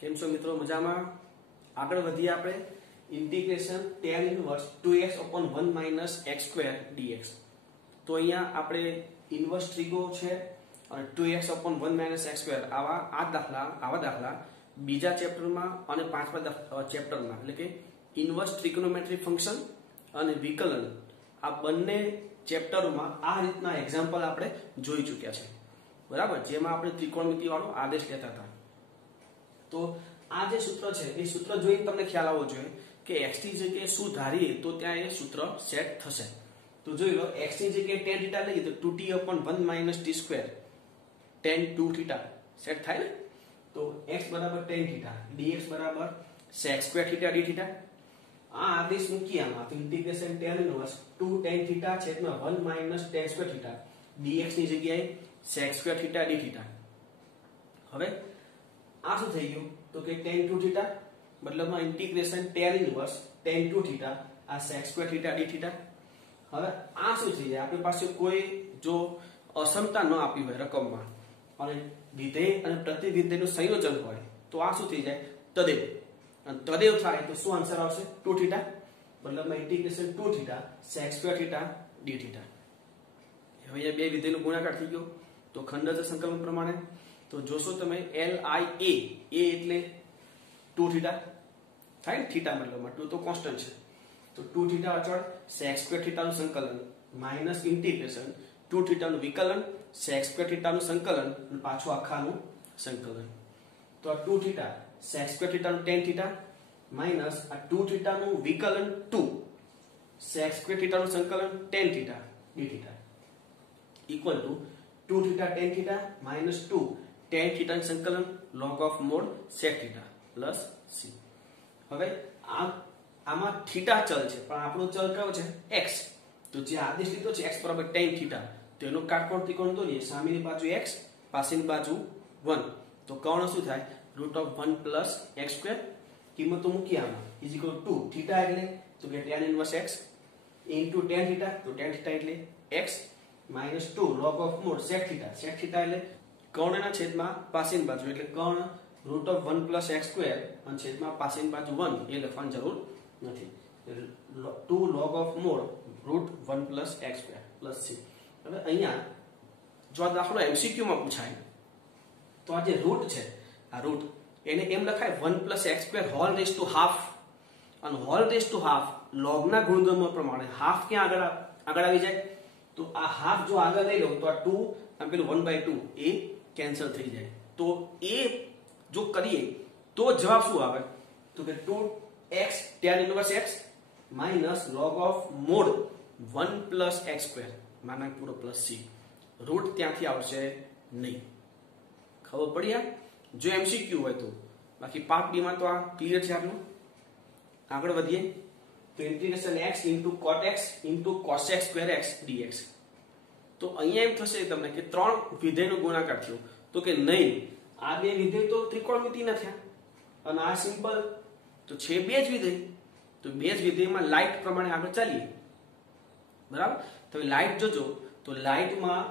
કેમ છો મિત્રો? મજામાં? આગળ વધીએ આપણે integration tan inverse 2x upon 1 minus x square dx. તો અહીંયા આપણે ઇન્વર્સ ત્રિગો છે અને 2x upon 1 minus x square આવા દાખલા બીજા ચેપ્ટરમાં અને પાંચમા ચેપ્ટરમાં એટલે કે ઇન્વર્સ ટ્રિગોનોમેટ્રી ફંક્શન અને વિકલન આ બંને ચેપ્ટરોમાં આ રીતના એક્ઝામ્પલ આપણે જોઈ ચૂક્યા છે, બરાબર, જેમાં આપણે ત્રિકોણમિતિ વાળો આદેશ લેતા હતા. તો આ જે સૂત્ર છે એ સૂત્ર જોઈને તમને ખ્યાલ આવવો જોઈએ કે x ની જગ્યાએ શું ધારીએ તો ત્યાં એ સૂત્ર સેટ થશે. તો જોઈ લો, x ની જગ્યાએ tan θ લઈએ તો 2t upon 1 minus t square tan 2θ set થાય ને. તો x બરાબર tan θ, dx બરાબર sec square θ dθ. આ આદેશ મૂકી આમાં તો ઇન્ટિગ્રેશન tan ઇન્વર્સ 2 tan θ છેદમાં 1 minus tan square θ dx ની જગ્યાએ sec square θ dθ. હવે આ શું થઈ ગયું તો કે tan 2θ મતલબમાં ઇન્ટિગ્રેશન tan ઇન્વર્સ tan 2θ આ sec square θ dθ. હવે આ શું થઈ જાય, આપણી પાસે કોઈ જો અસમતા ન આપી હોય રકમમાં અને વિધેય અને પ્રતિવિધેયનું સંયોજન હોય તો આ શું થઈ જાય, તદેવ. અને તદેવ થાય તો શું આન્સર આવશે, 2θ મતલબમાં ઇન્ટિગ્રેશન 2θ sec square θ dθ. હવે અહીંયા બે વિધેયનો ગુણાકાર થઈ ગયો તો ખંડજ સંકલન પ્રમાણે તો જોશો તમે LIA a એટલે 2θ થાય ને, θ મતલબમાં 2 તો કોન્સ્ટન્ટ છે તો 2θ અચળ sec square θ નું સંકલન માઈનસ ઇન્ટિગ્રેશન 2θ નું વિકલન sec square θ નું સંકલન અને પાછું આખાનું સંકલન. તો આ 2θ sec square θ નું tan θ માઈનસ આ 2θ નું વિકલન 2 sec square θ નું સંકલન tan θ dθ equal to 2θ tan θ minus 2 tan θ નું સંકલન log of mod sec θ plus c. હવે આમાં થીટા ચલ છે પણ આપણો ચલ કયો છે, x. તો જે આદેશ લીધો છે x બરાબર tan θ તો એનો કાટકોણ ત્રિકોણ દોરીએ, સામેની બાજુ x પાછળની બાજુ 1 તો કર્ણ શું થાય, √1 plus x square. કિંમતો મૂકી આમાં is equal to 2 θ એટલે તો કે tan inverse x into tan θ તો tan θ એટલે x minus 2 log of mod sec θ. sec θ એટલે કર્ણના છેદમાં પાછળની બાજુ એટલે કર્ણ √1 plus x square અને છેદમાં પાછળની બાજુ 1 એ લખવાની જરૂર નથી. 2 log of mod √1 plus x square plus c. હવે અહીંયા જો આ દાખલો MCQ માં પૂછાય તો આ જે રૂટ છે આ રૂટ એને એમ લખાય 1 plus x square whole raised to half અને whole raised to half log ના ગુણધર્મ પ્રમાણે half ક્યાં આગળ આવી જાય તો આ half જો આગળ લઈ લો તો આ 2 અને પેલું 1/2 એ કેન્સલ થઈ જાય. તો એ જો કરીએ તો જવાબ શું આવે તો કે 2x tan inverse x minus log of mod 1 plus x square માના પૂરો plus c. રૂટ ત્યાંથી આવશે નહીં. ખબર પડી? જો MCQ હોય તો. બાકી પાર્ટ બી માં તો આ ક્લિયર છે આપણું. આગળ વધીએ તો integration x into cot x into cosec square x dx. તો અહીંયા એમ થશે તમને કે ત્રણ વિધેયનો ગુણાકાર થયો તો કે નહીં, આ બે વિધેય તો ત્રિકોણમિતિના થયા અને આ સિમ્પલ તો છે બે જ વિધેય. તો બે જ વિધેયમાં લાઇટ પ્રમાણે આગળ ચાલીએ, બરાબર. તો લાઇટ જોજો તો લાઇટમાં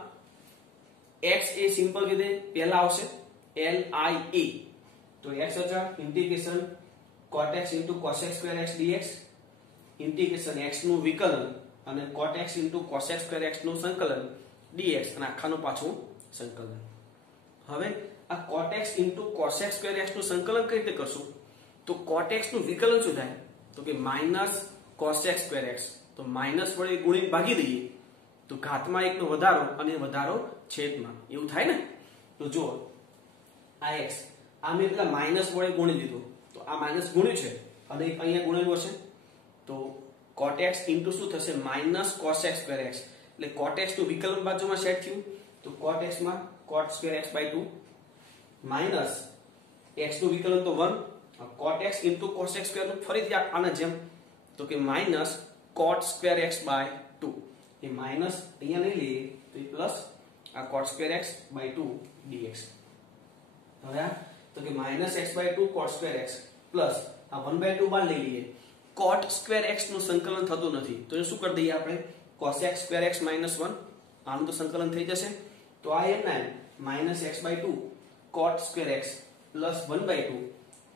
x એ સિમ્પલ વિધેય પહેલા આવશે LIA તો x અચળ integration cot x into cosec square x dx integration x નું વિકલન અને cot x into cosec square x નું સંકલન dx અને આખાનું પાછું સંકલન. હવે આ cot x into cosec square x નું સંકલન કઈ રીતે કરશું તો cot x નું વિકલન શું થાય તો કે માઈનસ cosec square x તો માઈનસ વડે ગુણીને ભાગી દઈએ તો ઘાતમાં 1 નો વધારો અને વધારો છેદમાં એવું થાય ને. તો જો આ x આ મેં પેલા માઈનસ વડે ગુણી દીધું તો આ માઈનસ ગુણ્યું છે અને એક અહીંયા ગુણેલું હશે તો cot x into શું થશે માઈનસ cosec square x એટલે cot x નું વિકલન બાજુમાં સેટ થયું તો cot x માં cot square x by 2 minus x નું વિકલન તો 1 cot x into cosec square નું ફરીથી આના જેમ તો કે minus cot square x by 2 A minus અહીંયા લઈ લઈએ તો એ પ્લસ આ cot square x by 2 dx. હવે તો કે minus x by 2 cot square x plus આ 1/2 બાર લઈ લઈએ. cot square x નું સંકલન થતું નથી તો શું કરી દઈએ આપણે cosec square x minus 1 આનું તો સંકલન થઈ જશે તો આ એમ ના minus x by 2 cot square x plus 1/2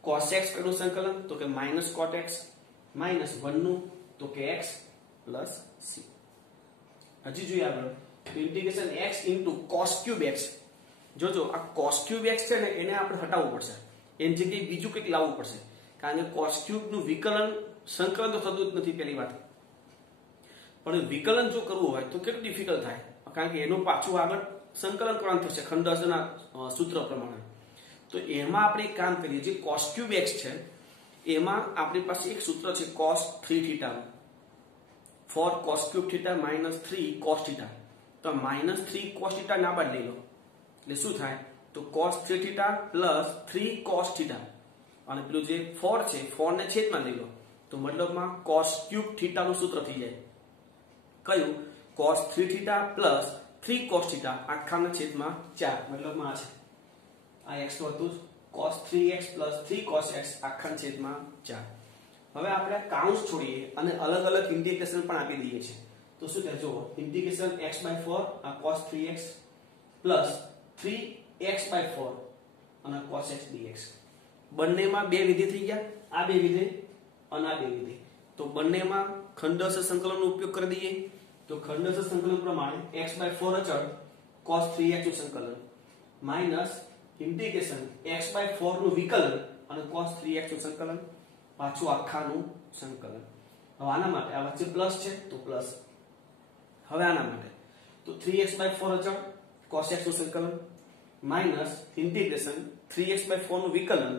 cos x નું સંકલન તો કે માઇનસ cot x માઇનસ 1 નું તો કે x પ્લસ c. હજી જોઈએ આગળ integration x into cos cube x. જોજો આ cos ક્યુબ x છે ને એને આપણે હટાવવું પડશે, એની જગ્યાએ બીજું કંઈક લાવવું પડશે, કારણ કે cos ક્યુબ નું વિકલન સંકલન તો થતું જ નથી પહેલી વાત, પણ વિકલન જો કરવું હોય તો કેટલું ડિફિકલ્ટ થાય, કારણ કે એનું પાછું આગળ સંકલન કરવાનું થશે ખંડસના સૂત્ર પ્રમાણે. તો એમાં આપણે એક કામ કરીએ, જે cos ક્યુબ x છે એમાં આપણી પાસે એક સૂત્ર છે cos 3 થીટા નું, for cos cube theta minus 3 cos theta. તો minus 3 cos થીટા ના બાદ લઈ લો એટલે શું થાય, તો cos 3 theta plus 3 cos theta, અને પેલું જે 4 છે 4 ને છેદમાં લઈ લો તો મતલબમાં cos ક્યુબ થીટા નું સૂત્ર થઈ જાય. કયું? cos 3 theta plus 3 cos theta આખાના છેદમાં 4, મતલબમાં આ છે આ x તો હતું cos 3x plus 3 cos x આખાના છેદમાં 4. હવે આપણે કાઉન્સ છોડીએ અને અલગ અલગ ઇન્ટિગ્રેશન પણ આપી દઈએ છીએ. તો શું થાય, જો ઇન્ટિગ્રેશન x/4 આ cos 3x plus 3x/4 અને cos x dx. બંનેમાં બે વિધેય થઈ ગયા, આ બે વિધેય અને આ બે વિધેય. તો બંનેમાં ખંડસ સંકલનનો ઉપયોગ કરી દઈએ. તો ખંડસ સંકલન પ્રમાણે x/4 અચળ cos 3x નું સંકલન માઈનસ ઇન્ટિગ્રેશન x/4 નું વિકલન અને cos 3x નું સંકલન પાછું આખાનું સંકલન. હવે આના માટે આ વચ્ચે પ્લસ છે તો પ્લસ. હવે આના માટે તો 3x/4 અચળ cos x નું સંકલન માઈનસ ઇન્ટિગ્રેશન 3x/4 નું વિકલન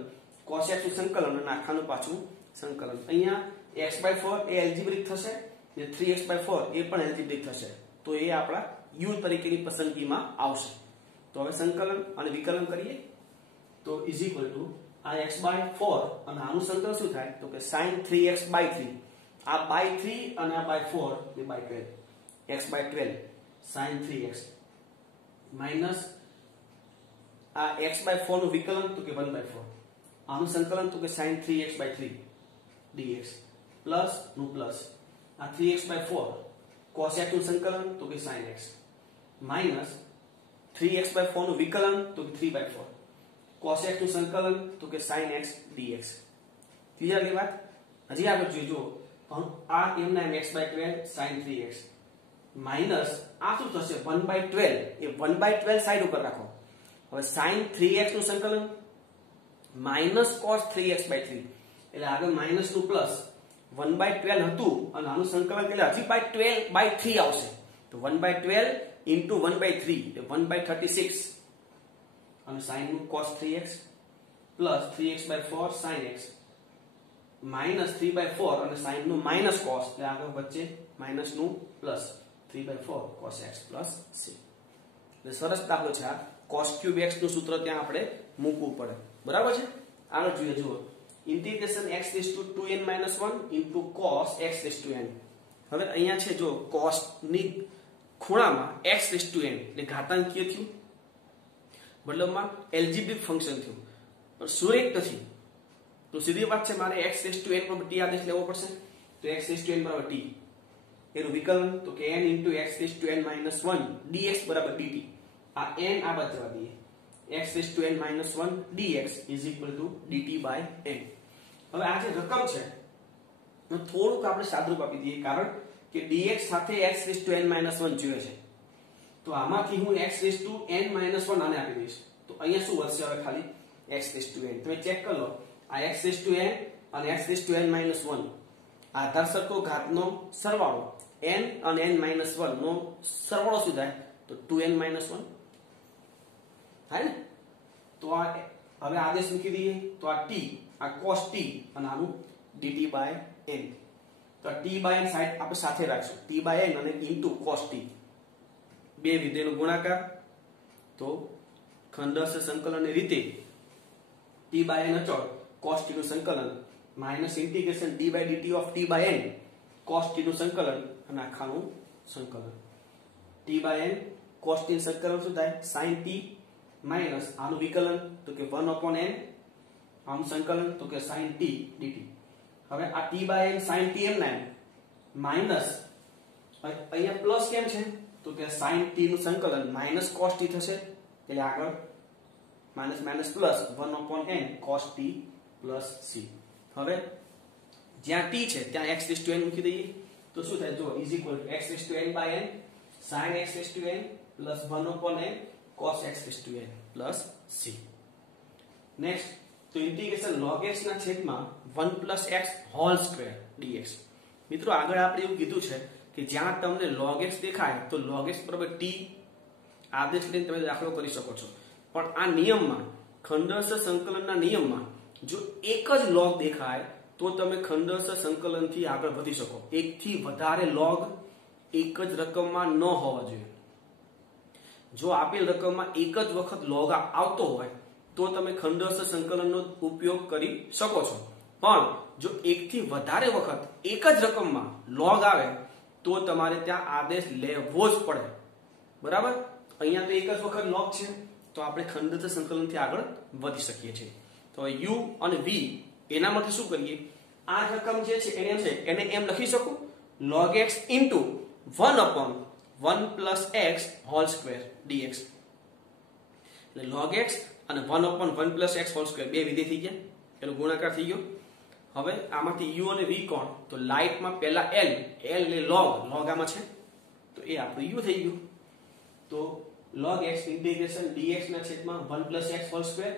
cos x નું સંકલન અને આખાનું પાછું સંકલન. અહીંયા x/4 એ એલ્જિબ્રિક થશે ને 3x/4 એ પણ એલ્જિબ્રિક થશે, તો એ આપણા u તરીકેની પસંદગીમાં આવશે. તો હવે સંકલન અને વિકલન કરીએ તો ઇઝ ઇક્વલ ટુ આ x/4 અને આનું સંકલન શું થાય, તો કે sin 3x/3. આ by 3 અને આ by 4 A by 12, x/12 sin 3x minus આ x/4 નું વિકલન તો કે 1/4, આનું સંકલન તો કે sin 3x/3 dx પ્લસ નું પ્લસ આ 3x/4 cos x નું સંકલન તો કે sin x માઈનસ 3x/4 નું વિકલન તો કે 3/4 cos x નું સંકલન તો કે sin x dx. ક્લિયર ની વાત? હજી આગળ જોજો, આ એમના એમ x/12 sin 3x માઈનસ આ શું થશે 1/12, એ 1/12 સાઈડ ઉપર રાખો. હવે sin 3x નું સંકલન માઈનસ cos 3x/3 એટલે આગળ માઈનસ નું પ્લસ 1/12 હતું અને આનું સંકલન એટલે હજી by 3 આવશે, તો 1/12 into 1/3 એટલે 1/36 અને sin નું cos 3x plus 3x/4 sin x minus 3/4 અને sin નું minus cos એટલે આગળ વચ્ચે minus નું plus 3/4 cos x plus c. એટલે સરસ દાખલો છે આ. cos ક્યુબ x નું સૂત્ર ત્યાં આપણે મૂકવું પડે, બરાબર છે. આગળ જોઈએ, જુઓ integration x⁻² into cos x⁻n. હવે અહીંયા છે જો cos ની ખૂણામાં x⁻n એટલે ઘાતાંકીય થયું, મતલબમાં એલ્જિબ્રિક ફંક્શન થયું, પણ સુરેખ નથી. તો સીધી વાત છે, મારે x⁻n પર t આદેશ લેવો પડશે. તો x⁻n બરાબર t, એનું વિકલન તો કે n into x⁻n-1 dx બરાબર dt. આ n આ બાદ જવા દઈએ, x⁻n-1 dx is equal to dt by n. હવે આ જે રકમ છે થોડુંક આપણે સાદુરૂપ આપી દઈએ, કારણ કે dx સાથે x⁻n-1 જોઈએ છે. તો આમાંથી હું x⁻n-1 આને આપી દઈશ, તો અહીંયા શું વધશે હવે ખાલી x⁻n. તમે ચેક કરી લો, આ x⁻n અને x⁻n-1 આધાર સરખો ઘાતનો સરવાળો n અને n-1 નો સરવાળો શું થાય, તો 2n-1 થાય ને. તો આ હવે આદેશ મૂકી દઈએ, તો આ t આ cos t અને આનું dt by n. તો t by n સાઈડ આપણે સાથે રાખશું, t by n અને into cos t, બે વિધેયનો ગુણાકાર. તો ખંડસ સંકલનની રીતે t by n અચળ cos t નું સંકલન minus integration d by dt of t by n cos t નું સંકલન અને આખાનું સંકલન. t by n cos t નું સંકલન શું થાય, sin t માઈનસ આનું વિકલન તો કે 1/n, આનું સંકલન તો કે sin t dt. હવે આ t by n sin t એમ ના માઈનસ અહીંયા પ્લસ કેમ છે, તો કે sin t નું સંકલન માઈનસ cos t થશે, એટલે આગળ minus minus plus 1/n cos t plus C. હવે જ્યાં ટી છે ત્યાં x રેઝ ટુ n મૂકી દઈએ તો શું થાય જો is equal to x raise to n by n sin x raise to n plus 1 upon n cos x raise to n plus c. Next તો ઇન્ટિગ્રેશન log x ના છેદમાં 1 plus x whole square dx. મિત્રો આગળ આપણે એવું કીધું છે કે જ્યાં તમને log x દેખાય તો log x બરાબર t આદેશ લઈને તમે દાખલો કરી શકો છો. પણ આ નિયમમાં ખંડરસ સંકલનના નિયમમાં જો એક જ log દેખાય તો તમે ખંડરસ સંકલનથી આગળ વધી શકો. એકથી વધારે log એક જ રકમમાં ન હોવા જોઈએ. જો આપેલ રકમમાં એક જ વખત log આવતો હોય તો તમે ખંડરસ સંકલનનો ઉપયોગ કરી શકો છો. પણ જો એકથી વધારે વખત એક જ રકમમાં log આવે તો તમારે ત્યાં આદેશ લેવો જ પડે. બરાબર? અહીંયા તો એક જ વખત log છે તો આપણે ખંડરસ સંકલનથી આગળ વધી શકીએ છીએ. તો u અને v એના માટે શું કરીએ આ રકમ જે છે એને એમ લખી શકું log x into 1 upon 1 plus x whole square dx. એટલે log x અને 1 upon 1 plus x whole square બે વિધેય થઈ ગયા, એનો ગુણાકાર થઈ ગયો. હવે આમાંથી u અને v કોણ તો લાઈટમાં પહેલા l એટલે log આમાં છે તો એ આપણું u થઈ ગયું. તો log x integration dx ના છેદમાં 1 plus x whole square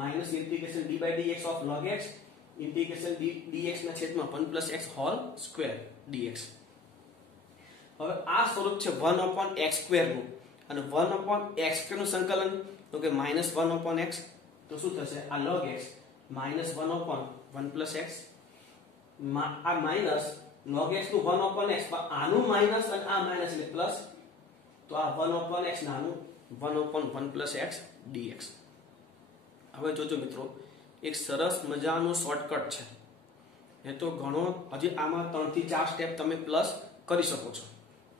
minus integration d by dx of log x integration dx ના છેદમાં 1 plus x whole square dx. હવે આ સ્વરૂપ છે 1 upon x square નું અને 1 upon x square નું સંકલન તો કે minus 1 upon x તો શું થશે આ log x minus 1 upon 1 plus x આ minus log x નું 1 upon x આનું minus અને આ minus એટલે plus તો આ 1 upon x નાનું 1 upon 1 plus x dx. હવે જોજો મિત્રો એક સરસ મજાનો શોર્ટકટ છે. એ તો ઘણો હજી આમાં 3 થી 4 સ્ટેપ તમે પ્લસ કરી શકો છો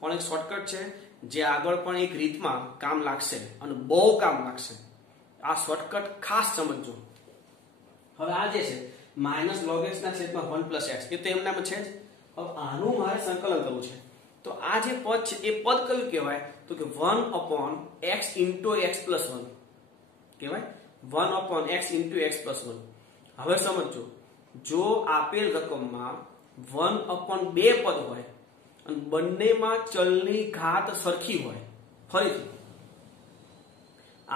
પણ એક શોર્ટકટ છે જે આગળ પણ એક રીતમાં કામ લાગશે અને બહુ કામ લાગશે. આ શોર્ટકટ ખાસ સમજજો. હવે આ જે છે માઈનસ log x ના છેદમાં 1 plus x એ તો એમનામ છે જ. હવે આનું મારે સંકલન કરવું છે તો આ જે પદ છે એ પદ કયું કહેવાય તો કે 1 upon x into x plus 1 કહેવાય. 1 upon x into x plus 1. હવે સમજો જો આપેલ રકમમાં 1 upon 2 પદ હોય અને બંનેમાં ચલની ઘાત સરખી હોય, ફરીથી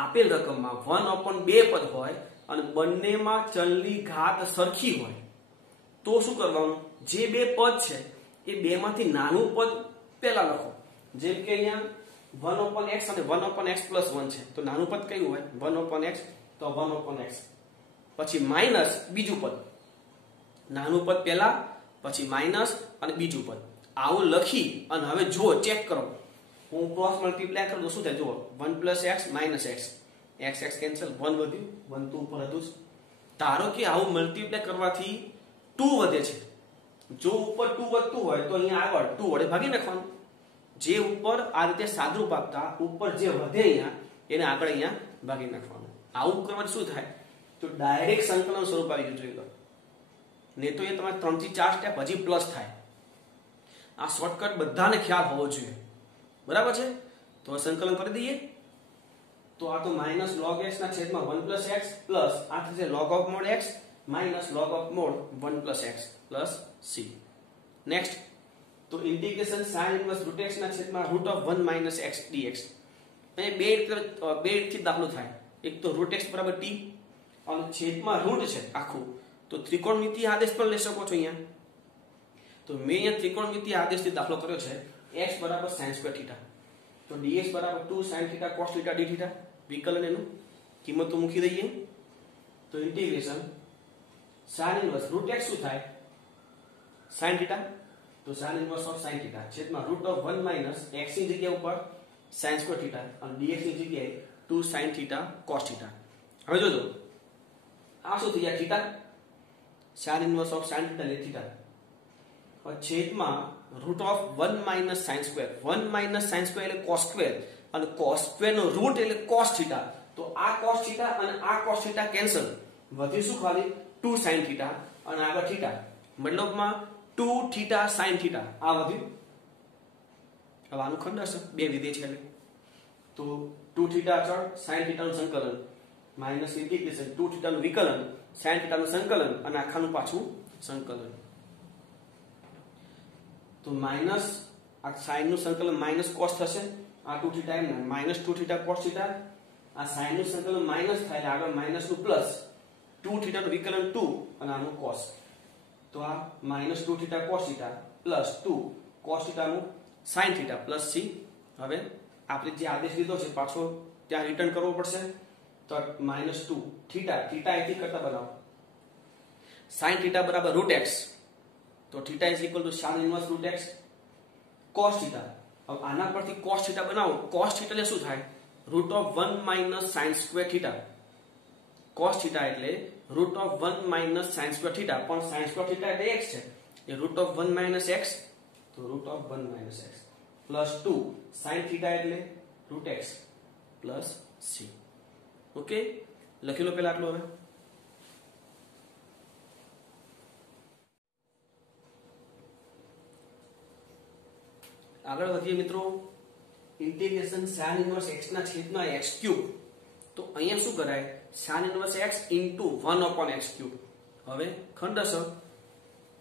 આપેલ રકમમાં 1 upon 2 પદ હોય અને બંનેમાં ચલની ઘાત સરખી હોય તો શું કરવાનું જે બે પદ છે એ બેમાંથી નાનું પદ પહેલા લખો. જેમ કે અહીંયા 1 upon x અને 1 upon x plus 1 છે તો નાનું પદ કયું હોય 1 upon x તો 1 upon x પછી માઈનસ બીજું પદ નાનું પદ પહેલા પછી માઈનસ અને બીજું પદ આવું લખી અને હવે જો ચેક કરો હું ક્રોસ મલ્ટીપ્લાય કરું તો શું થાય જુઓ 1 plus x minus x x cancel 1 વધ્યું 1 તો ઉપર હતું. ધારો કે આવું મલ્ટીપ્લાય કરવાથી 2 વધે છે. જો ઉપર 2 વધતું હોય તો અહીંયા આગળ 2 વડે ભાગી નાખવાનું. જે ઉપર આ રીતે સાદરૂપ આપતા ઉપર જે વધે અહીંયા એને આગળ અહીંયા ભાગી નાખવાનું. આવું કરવાથી શું થાય તો ડાયરેક્ટ સંકલન સ્વરૂપ આવી જતું હોય ને તો એ તમારે 3 થી 4 સ્ટેપ હજી પ્લસ થાય. આ શોર્ટકટ બધાને ખ્યાલ હોવો જોઈએ. બરાબર છે? તો સંકલન કરી દઈએ તો આ તો માઈનસ log x ના છેદમાં 1 plus x પ્લસ આ થશે log of mod x minus log of mod 1 plus x plus c. Next તો integration sin inverse root x ના છેદમાં root of 1 minus x dx. અહીં બે રીતથી દાખલો થાય. એક તો root x બરાબર t અને છેદમાં રૂટ છે આખું તો ત્રિકોણમિતિય આદેશ પણ લઈ શકો છો. અહીંયા તો મેં અહીંયા ત્રિકોણમિતિય આદેશથી દાખલો કર્યો છે x બરાબર sin square θ તો dx બરાબર 2 sin θ cos θ dθ. વિકલન એનું કિંમતો મૂકી દઈએ તો integration sin inverse root x શું થાય sin θ તો sin inverse of sin θ છેદમાં root of 1 minus x ની જગ્યા ઉપર sin square θ અને dx ની જગ્યાએ 2 sin θ cos θ. હવે જોજો આ શું થઈ જાય θ sin inverse of sin θ લે θ છેદમાં root of 1 minus sin square 1 minus sin square એટલે cos square અને cos square નો root એટલે cos θ તો આ cos θ અને આ cos θ કેન્સલ વધ્યું શું ખાલી 2 sin θ અને આગળ θ મતલબમાં 2 θ sin θ આ વધ્યું. હવે આનું ખંડ હશે બે વિધેય છે એટલે તો 2 θ અચળ sin θ નું સંકલન માઇનસ ઇન્ટિગ્રેશન 2 થીટા નું વિકલન sin થીટા નું સંકલન અને આખાનું પાછું સંકલન. તો માઇનસ આ sin નું સંકલન માઇનસ cos થશે, આ 2 થીટા એમ માઇનસ 2 થીટા cos થીટા, આ sin નું સંકલન માઇનસ થાય એટલે આગળ માઇનસ નું પ્લસ 2 થીટા નું વિકલન 2 અને આનું cos. તો આ minus 2 theta cos theta plus 2 cos theta નું sin થીટા પ્લસ c. હવે આપણે જે આદેશ લીધો છે પાછો ત્યાં રિટર્ન કરવો પડશે. તો માઇનસ 2 થીટા થીટા અહીંથી કરતા બનાવો sin થીટા બરાબર √x. તો theta is equal two sin inverse √x cos theta. હવે આના પરથી cos થીટા બનાવો. cos થીટા એટલે શું થાય? √1 minus sin square theta. cos theta એટલે √1 માઇનસ sin સ્ક્વેર થીટા, પણ sin સ્ક્વેર થીટા એટલે x છે, એ √1 માઇનસ x. તો √1 minus x plus 2 sin theta એટલે √x પ્લસ c. ઓકે, લખી લો પેલા આટલું. હવે આગળ વધીએ મિત્રો. ઇન્ટિગ્રેશન sin ઇન્વર્સ x ના છેદમાં x ક્યુબ. તો અહીંયા શું કરાય? sin inverse x into 1/x cube. હવે ખંડશ.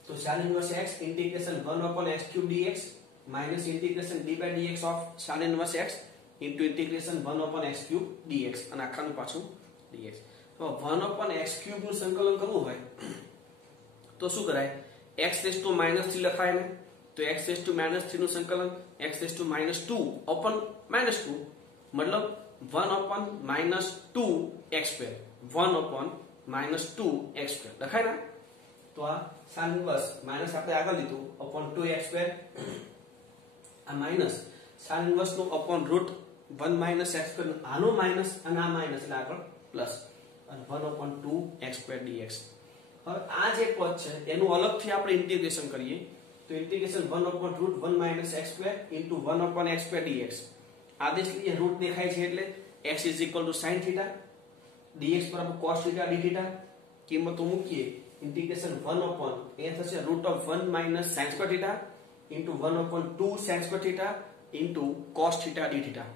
તો sin inverse x integration 1/x cube dx minus integration d/dx of sin inverse x into integration 1/x cube dx અને આખાનું પાછું dx. તો 1/x ક્યુબ નું સંકલન કરવું હોય તો શું કરાય? x રેઝ ટુ -3 લખાય ને. તો x રેઝ ટુ -3 નું સંકલન x રેઝ ટુ -2 upon -2 મતલબ 1/-2x². 1/-2x² લખાય ને. તો આ sin ઇન્વર્સ માઈનસ આપણે આગળ લીધું upon 2x². આ માઈનસ sin ઇન્વર્સ નું upon √1 - x² આનો માઈનસ અને આ માઈનસ એટલે આગળ પ્લસ અને 1/2x² dx. હવે આ જે પદ છે એનું અલગથી આપણે ઇન્ટિગ્રેશન કરીએ. તો integration 1/√1 - x² into 1/x² dx. આદેશ લઈએ રૂટ દેખાય છે એટલે x = sin થીટા, dx બરાબર cos થીટા d થીટા. કિંમતો મૂકીએ. ઇન્ટિગ્રેશન 1 એ થશે √1 - sin square theta into 1/2 sin square theta into cos theta d theta.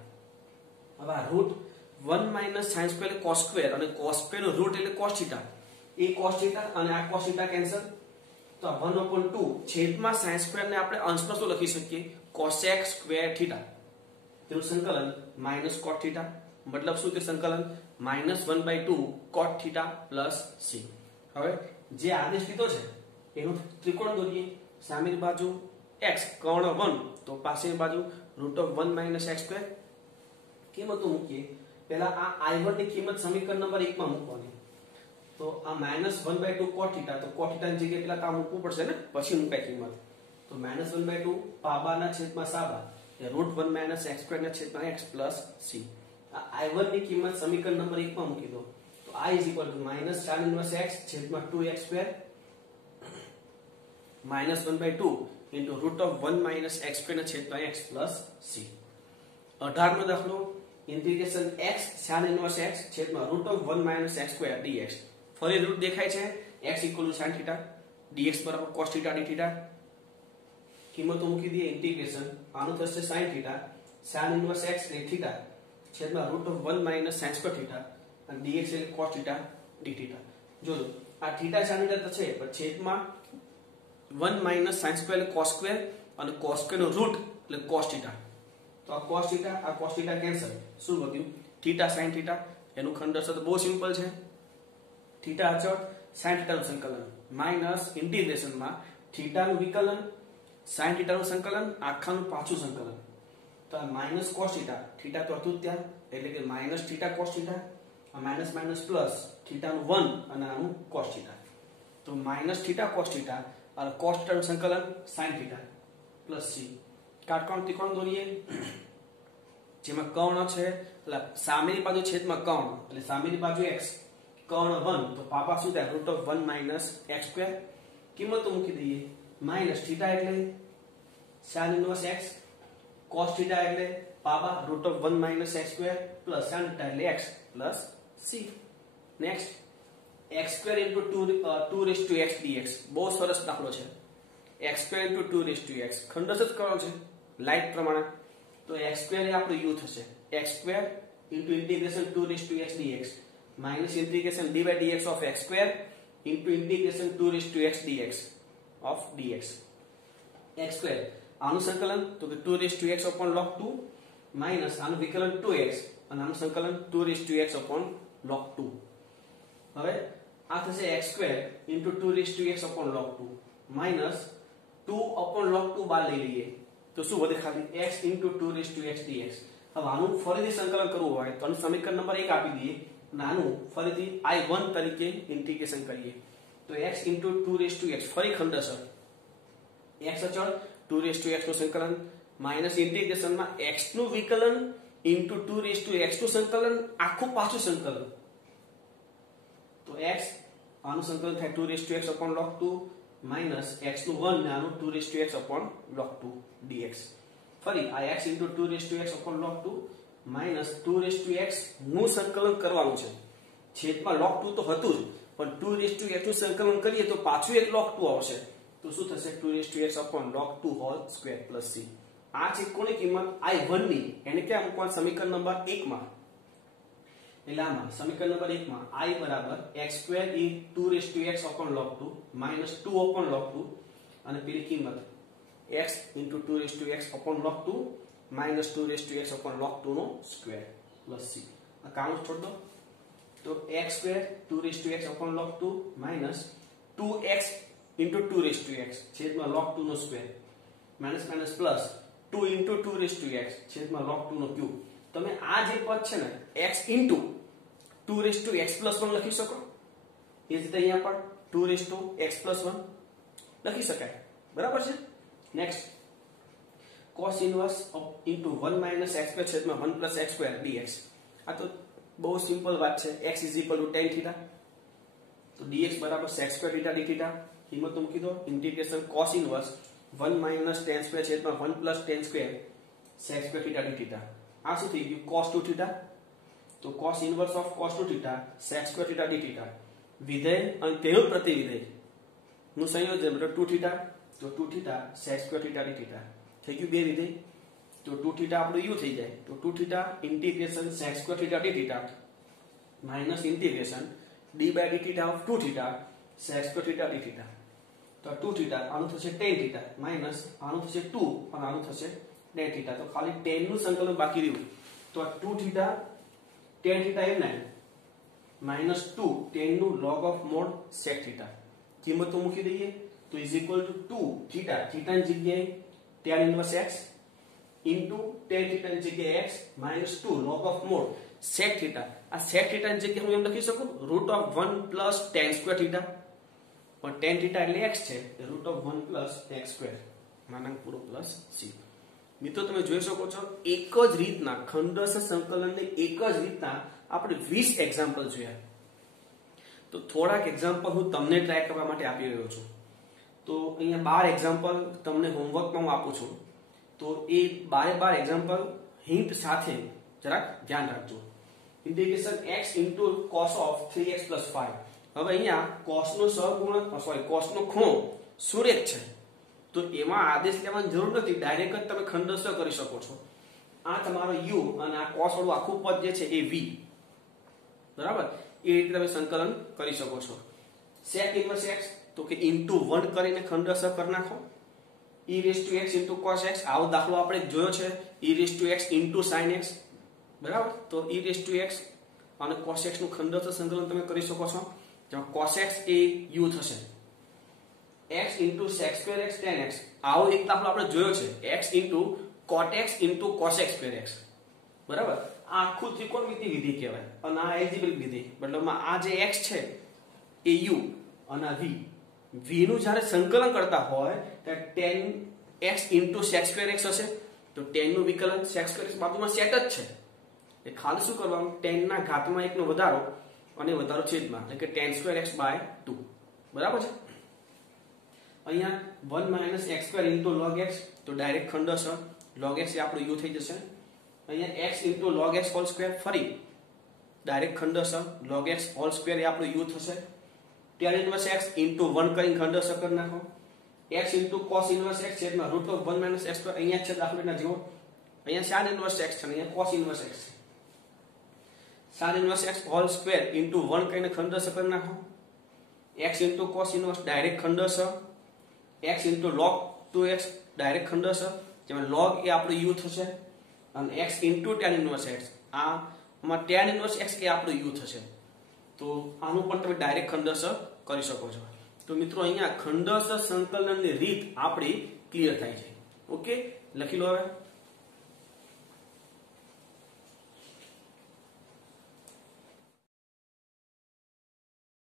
હવે આ √1 - sin સ્ક્વેર એટલે cos સ્ક્વેર અને cos સ્ક્વેર નો રૂટ એટલે cos થીટા. એ cos થીટા અને આ cos થીટા કેન્સલ. તો 1/2 છેદમાં sin સ્ક્વેર ને આપણે અંશમાં શું લખી શકીએ? cosec square theta. તેનું સંકલન માઈનસ cot થીટા. મતલબ શું કે સંકલન -1/2 cot થીટા પ્લસ c. હવે જે આદેશ લીધો છે એનો ત્રિકોણ દોરીએ. સામેની બાજુ x કર્ણ 1 તો પાછળની બાજુ √1 - x². કિંમતો મૂકીએ. પહેલા આ i1 ની કિંમત સમીકરણ નંબર 1 માં મૂકવાની. તો આ -1/2 cot થીટા, તો cot થીટા ની જગ્યાએ પેલા તા મૂકવું પડશે ને, પછી મૂકાય કિંમત. તો -1/2 પાબા ના છેદમાં સાબા એ √1 - x² ના છેદમાં x પ્લસ c. આ i1 ની કિંમત સમીકરણ નંબર 1 માં મૂકી દો. તો i = -sin ઇન્વર્સ x છેદમાં 2x² -1/2 into √1 - x² ના છેદમાં x પ્લસ c. 18મો દાખલો. Integration x sin inverse x છેદમાં √1 - x² dx. ફરી રૂટ દેખાય છે. x = sin થીટા, dx બરાબર cos થીટા d થીટા. કિંમતો મૂકી દઈએ. ઇન્ટિગ્રેશન આનું થશે sin theta, sin inverse x એટલે થીટા છેદમાં √1 - sin સ્ક્વેર થીટા અને dx એટલે cos થીટા d થીટા. જોજો આ થીટા sin થીટા તો છે પણ છેદમાં 1 - sin સ્ક્વેર એટલે cos સ્ક્વેર અને cos સ્ક્વેર નો રૂટ એટલે cos થીટા. તો આ cos થીટા કેન્સલ. શું વધ્યું? Theta sin theta. એનું ખંડશ તો બહુ સિમ્પલ છે. થીટા અચળ, sin થીટા નું સંકલન માઈનસ ઇન્ટિગ્રેશન માં થીટા નું વિકલન sin થીટા નું સંકલન આખાનું પાછું સંકલન. તો આ માઈનસ cos થીટા, થીટા તો હતું ત્યાં એટલે કે માઈનસ થીટા cos થીટા, આ માઈનસ માઈનસ પ્લસ થીટા નું 1 અને આનું cos થીટા. તો માઈનસ થીટા cos થીટા અને cos થીટા નું સંકલન sin થીટા પ્લસ c. કાટકોણ ત્રિકોણ દોરીએ. જેમાં કર્ણ છે એટલે સામેની બાજુ છેદમાં કર્ણ એટલે સામેની બાજુ x કર્ણ 1 તો પાપા શું થાય? √1 - x². કિંમતો મૂકી દઈએ. માઈનસ થીટા એટલે sin inverse x, cos theta એટલે પાપા √1 - x² પ્લસ sin થીટા એટલે x plus c. Next x² * 2x dx. બહુ સરસ દાખલો છે. x² * 2x ખંડશ જ કરો છે લાઈટ પ્રમાણે. તો x² એ આપણું u થશે. x² * integration 2x dx minus integration d by dx of x square into integration 2 raised to x dx of dx. x square આનું સંકલન તો કે 2 raised to x upon log 2 minus આનું વિકલન 2x અને આનું સંકલન 2 raised to x upon log 2. હવે આ થશે x square into 2 raised to x upon log 2 minus 2 upon log 2 બાર લઈ લઈએ તો શું વધે ખાલી x into 2 raised to x dx. હવે આનું ફરીથી સંકલન કરવું હોય તો આનું સમીકરણ નંબર 1 આપી દઈએ અને આનું ફરીથી i1 તરીકે ઇન્ટિગ્રેશન કરીએ તો x into 2 raised to x ફરી ખંડસર x અચળ 2 raised to x નું સંકલન માઈનસ ઇન્ટિગ્રેશન માં x નું વિકલન into 2 raised to x નું સંકલન આખું પાછું સંકલન તો x આનું સંકલન થાય 2 raised to x upon log 2 minus x નું 1 ને આનું 2 raised to x upon log 2 dx. ફરી આ x into 2 raised to x upon log 2 minus 2 raised to x નું સંકલન કરવાનું છે છેદમાં log 2 તો હતું જ પણ 2 raised to x નું સંકલન કરીએ તો પાછું એક log 2 આવશે તો શું થશે 2 raised to x upon log 2 whole square plus c. આ છે કોની કિંમત i1 ની એને કે અમુક સમીકરણ નંબર 1 માં એટલે આમાં સમીકરણ નંબર 1 માં i બરાબર x square e 2 raised to x upon log 2 minus 2 upon log 2 અને પેલી કિંમત x into 2 raised to x upon log 2 minus 2 raised to x upon log 2 no square plus c. આ કાઉન્ટ છોડ દો તો x square 2 raised to x upon log 2 minus 2x into 2 raised to x છેદમાં log 2 no square minus minus plus 2 into 2 raised to x છેદમાં log 2 નો cube. તમે આ જે પદ છે ને x into 2 raised to x plus 1 લખી શકો એ જ રીતે અહીંયા પણ 2 raised to x plus 1 લખી શકાય બરાબર છે. Next cos inverse of into 1 minus x square છેદમાં 1 plus x square dx. આ તો બહુ સિમ્પલ વાત છે x is equal to tan theta તો dx બરાબર sec square theta d theta કિંમત મૂકી દો integration cos inverse 1 minus tan square છેદમાં 1 plus tan square sec square theta d theta. આ શું થઈ ગયું cos 2 theta તો cos inverse of cos 2 theta sec square theta d theta વિધેય અને તેનું પ્રતિવિધેય નું સંયોજન એટલે 2 theta તો 2 theta sec square theta d theta થઈ ગયું બે વિધેય તો 2 theta આપણું u થઈ જાય તો 2 theta integration sec square theta d theta minus integration d by d theta of 2 theta sec square theta d theta તો 2 theta આનું થશે tan theta minus આનું થશે 2 અને આનું થશે tan theta તો ખાલી tan નું સંકલન બાકી રહ્યું તો આ 2 theta tan theta એમ નહીં minus 2 tan નું log of mod sec theta કિંમતો મૂકી દઈએ તો is equal to 2 theta theta ની જગ્યાએ tan inverse x into tan theta ની જગ્યાએ x minus 2 log of mod sec theta. આ sec theta ની જગ્યાએ હું એમ લખી શકું root of 1 plus tan square theta પણ tan theta એટલે x છે root of 1 plus x square માનાંક પૂરો plus c. મિત્રો તમે જોઈ શકો છો એક જ રીતના ખંડસ સંકલનને એક જ રીતના આપણે 20 એક્ઝામ્પલ જોયા તો થોડાક એક્ઝામ્પલ હું તમને ટ્રાય કરવા માટે આપી રહ્યો છું તો અહીંયા 12 એક્ઝામ્પલ તમને હોમવર્કમાં હું આપું છું તો એ 12 એક્ઝામ્પલ હિન્ટ સાથે જરાક ધ્યાન રાખજો. Integration x into cos of 3x plus 5. હવે અહીંયા cos નો સહગુણક cos નો ખૂણો સુરેખ છે તો એમાં આદેશ લેવાની જરૂર નથી ડાયરેક્ટ જ તમે ખંડસ કરી શકો છો. આ તમારો u અને આ cos વાળું આખું પદ જે છે એ v બરાબર એ રીતે તમે સંકલન કરી શકો છો. sec inverse x તો કે into 1 કરીને ખંડસ કરી નાખો e raised to x into cos x આવો દાખલો આપણે જોયો છે e raised to x into sin x બરાબર તો e raised to x અને cos x નું ખંડસ સંકલન તમે કરી શકો છો જેમાં cos x એ u થશે x into sec square x tan x આવો એક દાખલો આપણે જોયો છે x into cot x into cos x square x બરાબર આ આખું ત્રિકોણમિતિ વિધિ કહેવાય અને આ એલ્જિબ્રિક વિધિ મતલબમાં આ જે x છે એ u અને આ v નું જ્યારે સંકલન કરતા હોય ત્યારે tan x into sec square x હશે તો tan નું વિકલન sec square x બાજુમાં સેટ જ છે એ ખાલી શું કરવાનું tan ના ઘાતમાં 1 નો વધારો અને વધારો છેદમાં એટલે કે tan square x by 2 બરાબર છે. અહીંયા 1 minus x square into log x તો ડાયરેક્ટ ખંડસ log x એ આપણું u થઈ જશે. અહીંયા x into log x whole square ફરી ડાયરેક્ટ ખંડસ log x whole square એ આપણું u થશે. tan inverse x into 1 કરીને ખંડસ કરી નાખો x into cos inverse x છેદમાં root of 1 minus x square અહીંયા છે દાખલાના જેવો અહીંયા sin inverse x છે અહીંયા cos inverse x છે. Sine inverse x whole square into 1 કહીને ખંડશ કરી નાખો. x into cos inverse direct ખંડશ, x into log 2x direct ખંડશ, જેમાં log એ આપણું u થશે અને x into tan inverse x આમાં tan ઇન્વર્સ x એ આપણું u થશે. તો આનું પણ તમે ડાયરેક્ટ ખંડશ કરી શકો છો. તો મિત્રો અહીંયા ખંડશ સંકલનની રીત આપણી ક્લિયર થાય છે. ઓકે, લખી લો હવે.